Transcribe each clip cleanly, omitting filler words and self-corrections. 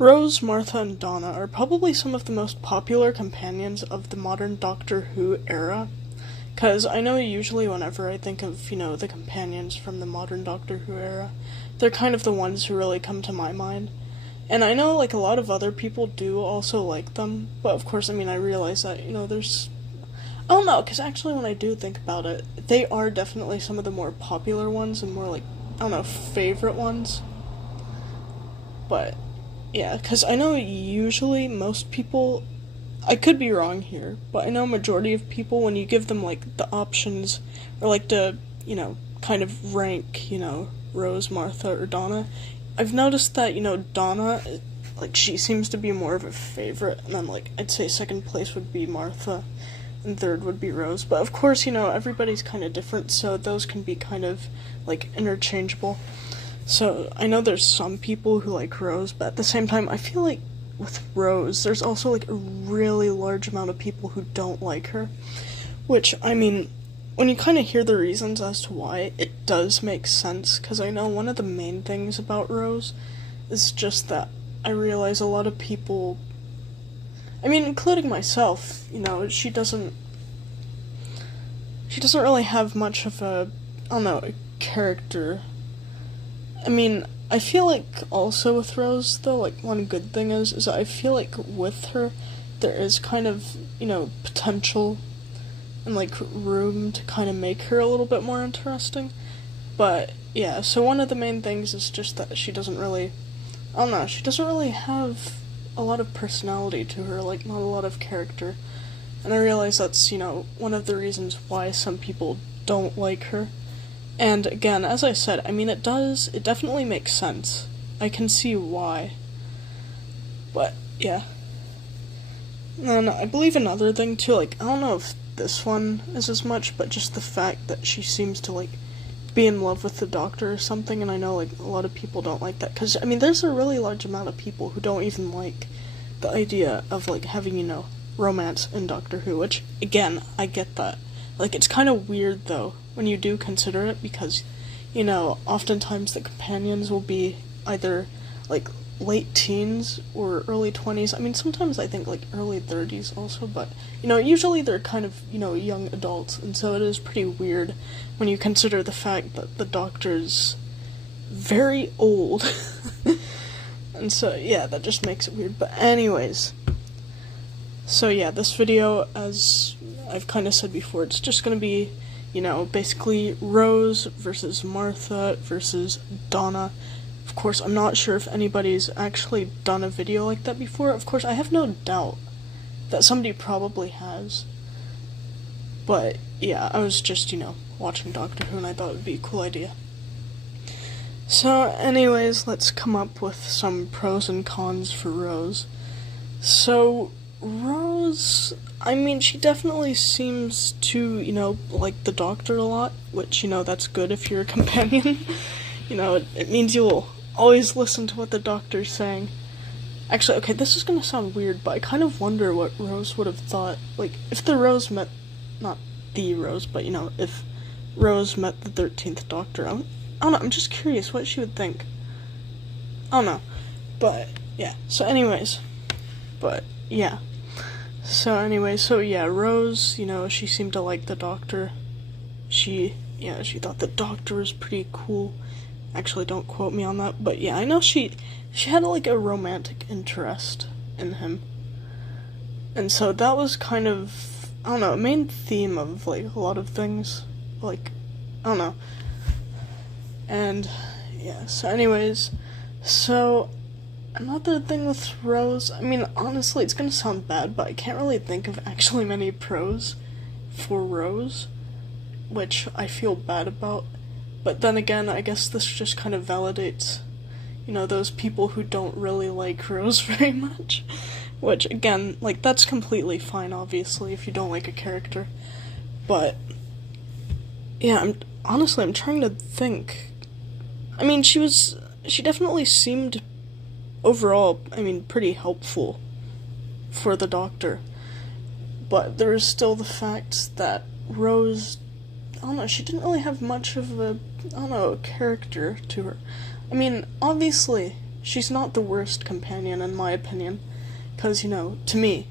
Rose, Martha, and Donna are probably some of the most popular companions of the modern Doctor Who era, because I know usually whenever I think of, the companions from the modern Doctor Who era, they're kind of the ones who really come to my mind. And I know, a lot of other people do also like them, but of course, I realize that, there's... I don't know, because actually when I do think about it, they are definitely some of the more popular ones and more, favorite ones. But... yeah, because I know usually most people, I could be wrong here, but I know majority of people, when you give them, the options, or, to, kind of rank, Rose, Martha, or Donna, I've noticed that, Donna, she seems to be more of a favorite, and then, I'd say second place would be Martha, and third would be Rose, but of course, everybody's kind of different, so those can be kind of, interchangeable. So, I know there's some people who like Rose, but at the same time, I feel like with Rose, there's also, a really large amount of people who don't like her. Which, when you kind of hear the reasons as to why, it does make sense, because I know one of the main things about Rose is just that I realize a lot of people, including myself, she doesn't really have much of a character. I feel like also with Rose, though, one good thing is I feel like with her, there is kind of, potential and, room to kind of make her a little bit more interesting. But, yeah, so one of the main things is just that she doesn't really, she doesn't really have a lot of personality to her, not a lot of character. And I realize that's, one of the reasons why some people don't like her. And again, as I said, it definitely makes sense. I can see why. But, yeah. And I believe another thing, too, I don't know if this one is as much, but just the fact that she seems to, be in love with the Doctor or something, and I know, a lot of people don't like that, because, there's a really large amount of people who don't even like the idea of, having, romance in Doctor Who, which, again, I get that. It's kind of weird, though, when you do consider it, because, oftentimes the companions will be either, late teens or early 20s. Sometimes I think, early 30s also, but, usually they're kind of, young adults, and so it is pretty weird when you consider the fact that the Doctor's very old. And so, yeah, that just makes it weird. But anyways, so yeah, this video, as I've kind of said before, it's just going to be, basically Rose versus Martha versus Donna. Of course, I'm not sure if anybody's actually done a video like that before. Of course, I have no doubt that somebody probably has. But, yeah, I was just, watching Doctor Who, and I thought it would be a cool idea. So, anyways, let's come up with some pros and cons for Rose. So, Rose, she definitely seems to, like the Doctor a lot, which, that's good if you're a companion. It means you'll always listen to what the Doctor's saying. Actually, okay, this is gonna sound weird, but I kind of wonder what Rose would have thought, if the Rose met, not the Rose, but, if Rose met the 13th Doctor. I don't know, I'm just curious what she would think. I don't know. But, yeah, so anyways, Rose, she seemed to like the Doctor. She thought the Doctor was pretty cool. Actually, don't quote me on that, but yeah, I know she had, a romantic interest in him. And so that was kind of, I don't know, a main theme of, a lot of things. I don't know. And, yeah, so anyways, so another thing with Rose, honestly, it's gonna sound bad, but I can't really think of actually many pros for Rose, which I feel bad about. But then again, I guess this just kind of validates, those people who don't really like Rose very much. Which, again, that's completely fine, obviously, if you don't like a character. But, yeah, I'm trying to think. She definitely seemed, overall, pretty helpful for the Doctor. But there is still the fact that Rose, I don't know, she didn't really have much of a, character to her. Obviously, she's not the worst companion in my opinion, because, to me,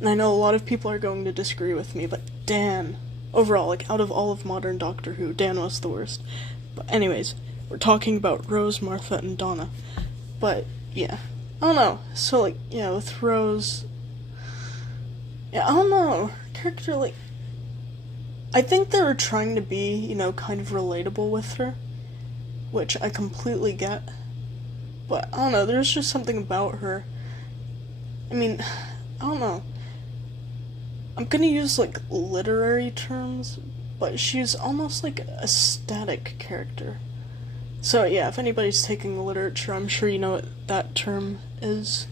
and I know a lot of people are going to disagree with me, but Dan, overall, like, out of all of modern Doctor Who, Dan was the worst. But anyways, we're talking about Rose, Martha, and Donna. But, yeah. I don't know. So, like, with Rose... Yeah, I don't know. Character, like... I think they were trying to be, kind of relatable with her, which I completely get. But, I don't know, there's just something about her. I mean, I don't know. I'm gonna use, like, literary terms, but she's almost like a static character. So, yeah, if anybody's taking literature, I'm sure you know what that term is.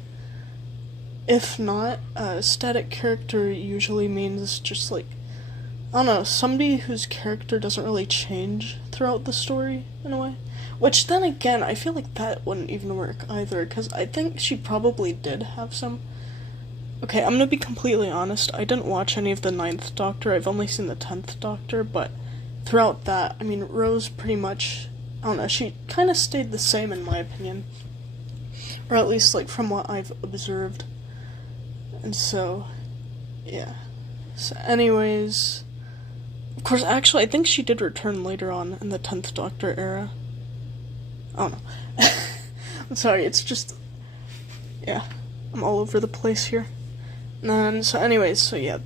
If not, a static character usually means just, like, I don't know, somebody whose character doesn't really change throughout the story, in a way. Which, then again, I feel like that wouldn't even work either, because I think she probably did have some... Okay, I'm gonna be completely honest, I didn't watch any of the 9th Doctor, I've only seen the 10th Doctor, but throughout that, I mean, Rose pretty much, I don't know, she kind of stayed the same in my opinion. Or at least, like, from what I've observed. And so, yeah. So anyways, of course, actually, I think she did return later on in the 10th Doctor era. I don't know. I'm sorry, it's just, yeah, I'm all over the place here. And then, so anyways, so yeah,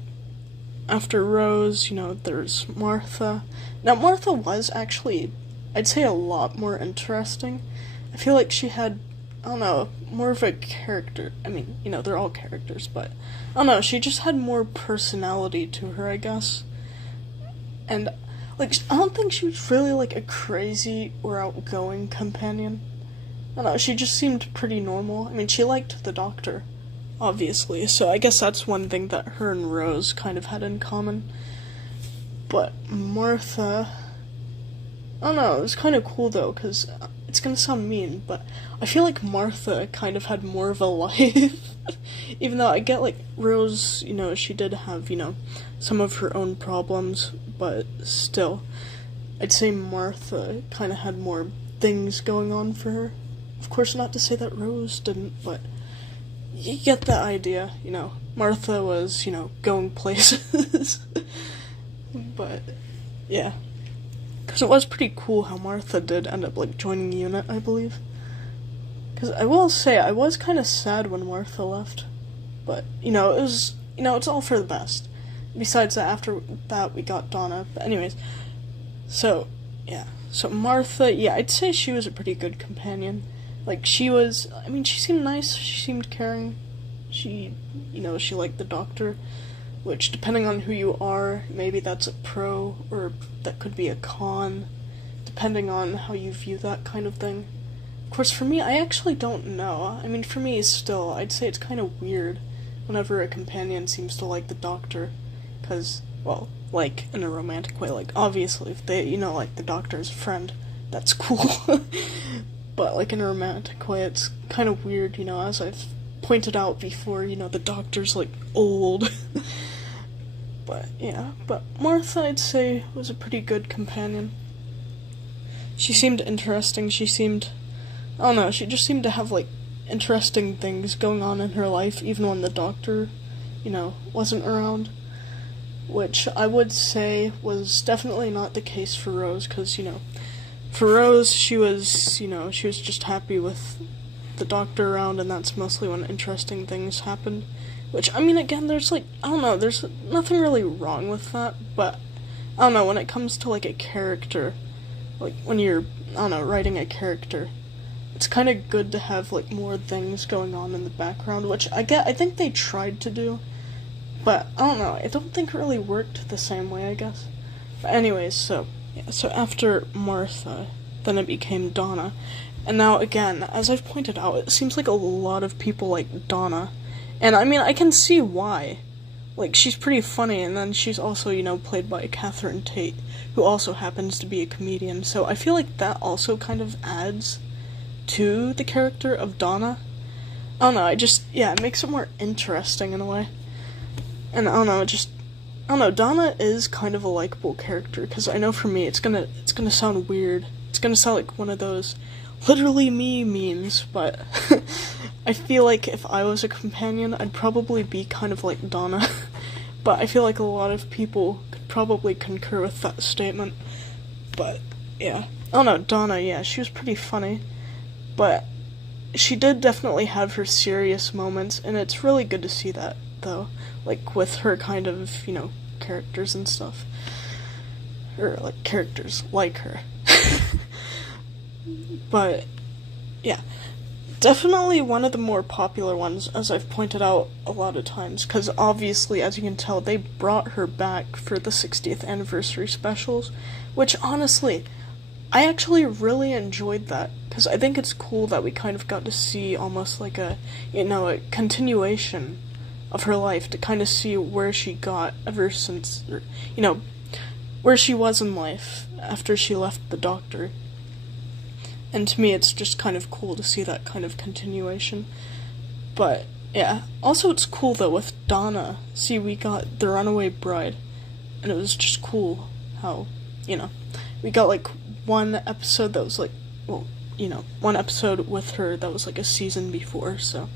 after Rose, there's Martha. Now, Martha was actually, I'd say, a lot more interesting. I feel like she had, I don't know, more of a character. I mean, they're all characters, but, I don't know, she just had more personality to her, I guess. And, like, I don't think she was really, like, a crazy or outgoing companion. I don't know, she just seemed pretty normal. I mean, she liked the Doctor, obviously, so I guess that's one thing that her and Rose kind of had in common. But Martha, I don't know, it was kind of cool though, because it's gonna sound mean, but I feel like Martha kind of had more of a life. Even though I get, like, Rose, she did have, some of her own problems, but still, I'd say Martha kind of had more things going on for her. Of course, not to say that Rose didn't, but you get the idea, Martha was, going places. But, yeah. Because it was pretty cool how Martha did end up, like, joining UNIT, I believe. Because I will say, I was kind of sad when Martha left. But, it was, it's all for the best. Besides that, after that, we got Donna. But anyways, so, yeah. So Martha, yeah, I'd say she was a pretty good companion. Like, she was, I mean, she seemed nice, she seemed caring. She, she liked the Doctor. Which, depending on who you are, maybe that's a pro, or that could be a con, depending on how you view that kind of thing. Of course, for me, I actually don't know. I mean, for me, still, I'd say it's kind of weird whenever a companion seems to like the Doctor, because, well, like, in a romantic way, like, obviously, if they, like, the Doctor's friend, that's cool. But, like, in a romantic way, it's kind of weird, as I've pointed out before, the Doctor's, like, old. But, yeah, but Martha, I'd say, was a pretty good companion. She seemed interesting, she seemed, I don't know, she just seemed to have, like, interesting things going on in her life, even when the Doctor, wasn't around. Which I would say was definitely not the case for Rose, because, for Rose, she was just happy with the Doctor around, and that's mostly when interesting things happened. Which, I mean, again, there's, like, I don't know, there's nothing really wrong with that, but, I don't know, when it comes to, like, a character, like, when you're, I don't know, writing a character, it's kind of good to have, like, more things going on in the background, which I think they tried to do, but, I don't know, I don't think it really worked the same way, I guess. But anyways, so after Martha, then it became Donna, and now, again, as I've pointed out, it seems like a lot of people like Donna. And, I mean, I can see why. Like, she's pretty funny, and then she's also, played by Catherine Tate, who also happens to be a comedian, so I feel like that also kind of adds to the character of Donna. I don't know, it makes it more interesting in a way. And, I don't know, Donna is kind of a likable character, because I know for me, it's gonna sound weird. It's gonna sound like one of those literally me memes, but I feel like if I was a companion, I'd probably be kind of like Donna. But I feel like a lot of people could probably concur with that statement. But, yeah. Oh no, Donna, yeah, she was pretty funny. But she did definitely have her serious moments, and it's really good to see that, though. Like, with her kind of, characters and stuff. Or, like, characters like her. But, yeah. Definitely one of the more popular ones, as I've pointed out a lot of times, because obviously, as you can tell, they brought her back for the 60th anniversary specials, which honestly, I actually really enjoyed that, because I think it's cool that we kind of got to see almost like a continuation of her life, to kind of see where she got ever since, where she was in life after she left the doctor. And to me, it's just kind of cool to see that kind of continuation. But, yeah. Also, it's cool, though, with Donna. See, we got The Runaway Bride. And it was just cool how, we got, like, one episode that was, like, one episode with her that was, like, a season before, so.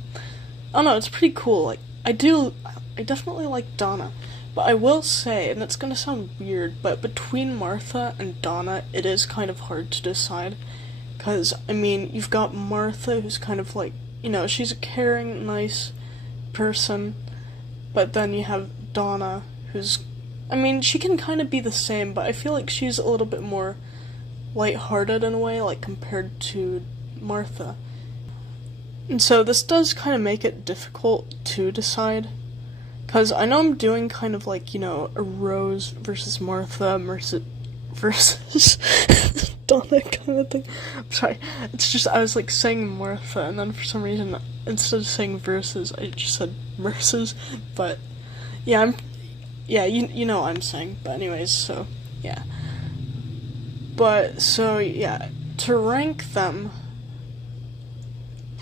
I don't know, it's pretty cool. Like, I definitely like Donna. But I will say, and it's gonna sound weird, but between Martha and Donna, it is kind of hard to decide. Because, you've got Martha, who's kind of like, she's a caring, nice person, but then you have Donna, who's, she can kind of be the same, but I feel like she's a little bit more lighthearted in a way, like, compared to Martha. And so this does kind of make it difficult to decide, because I know I'm doing kind of like, a Rose versus Martha versus Donna kind of thing. I'm sorry. It's just, I was like saying Martha, and then for some reason, instead of saying versus, I just said versus. But, yeah, you know what I'm saying. But anyways, so, yeah. But, so, yeah, to rank them,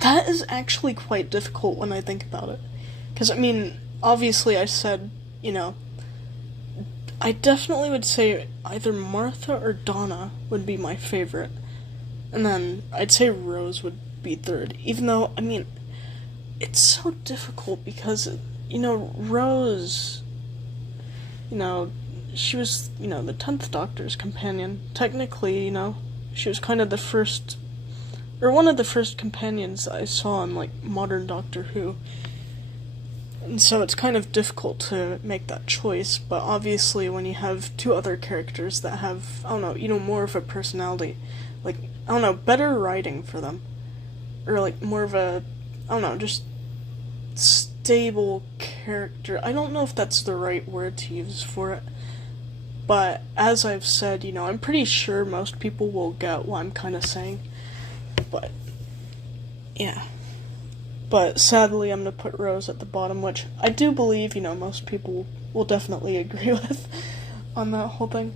that is actually quite difficult when I think about it. Because, obviously I said, I definitely would say either Martha or Donna would be my favorite. And then I'd say Rose would be third. Even though, it's so difficult because, Rose, she was, the 10th Doctor's companion. Technically, she was kind of the first, or one of the first companions I saw in, like, modern Doctor Who. And so it's kind of difficult to make that choice, but obviously when you have two other characters that have, more of a personality, like, better writing for them, or, like, more of a, just stable character. I don't know if that's the right word to use for it, but as I've said, I'm pretty sure most people will get what I'm kind of saying, but, yeah. But sadly, I'm going to put Rose at the bottom, which I do believe, most people will definitely agree with on that whole thing.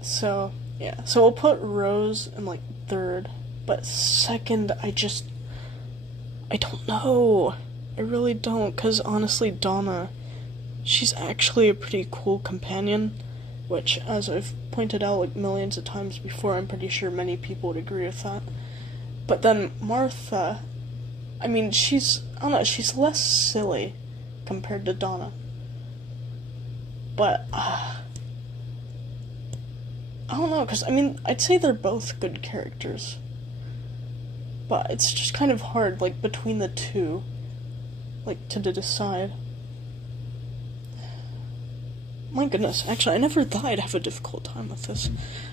So, yeah. So we'll put Rose in, like, third. But second, I don't know. I really don't, because honestly, Donna, she's actually a pretty cool companion, which, as I've pointed out, like, millions of times before, I'm pretty sure many people would agree with that. But then Martha, she's less silly compared to Donna. But, I don't know, because, I'd say they're both good characters. But it's just kind of hard, like, between the two, like, to decide. My goodness, actually, I never thought I'd have a difficult time with this.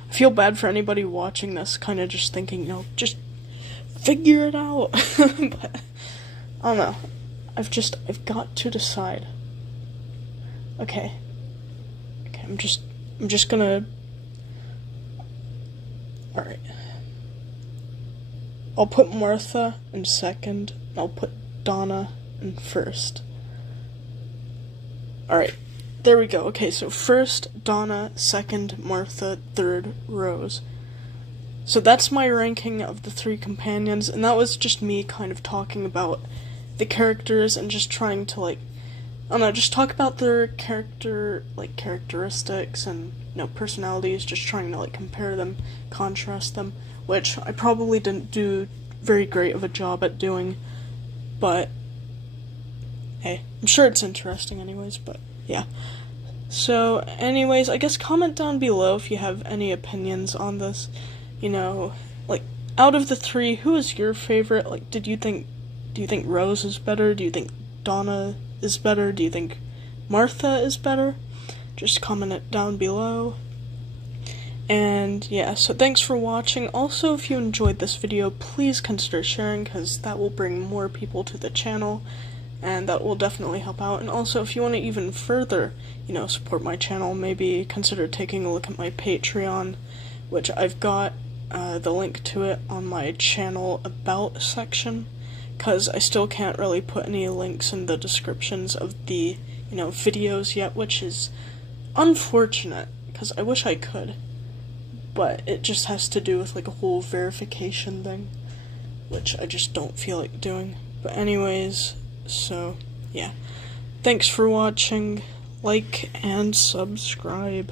I feel bad for anybody watching this, kind of just thinking, just figure it out. But I don't know. I've got to decide. Okay, I'm just gonna. Alright. I'll put Martha in second. I'll put Donna in first. Alright. There we go. Okay, so first Donna, second Martha, third Rose. So that's my ranking of the three companions, and that was just me kind of talking about the characters and just trying to, just talk about their characteristics and, personalities, just trying to, compare them, contrast them which I probably didn't do very great of a job at doing, but hey, I'm sure it's interesting anyways, but yeah. So anyways, I guess comment down below if you have any opinions on this, you know, like, out of the three, who is your favorite? Like, do you think Rose is better? Do you think Donna is better? Do you think Martha is better? Just comment it down below. And yeah, so thanks for watching. Also, if you enjoyed this video, please consider sharing, because that will bring more people to the channel, and that will definitely help out. And also, if you want to even further, you know, support my channel, maybe consider taking a look at my Patreon, which I've got the link to it on my channel about section, because I still can't really put any links in the descriptions of the, you know, videos yet, which is unfortunate, because I wish I could. But it just has to do with like a whole verification thing, which I just don't feel like doing. But anyways, so yeah. Thanks for watching, like and subscribe.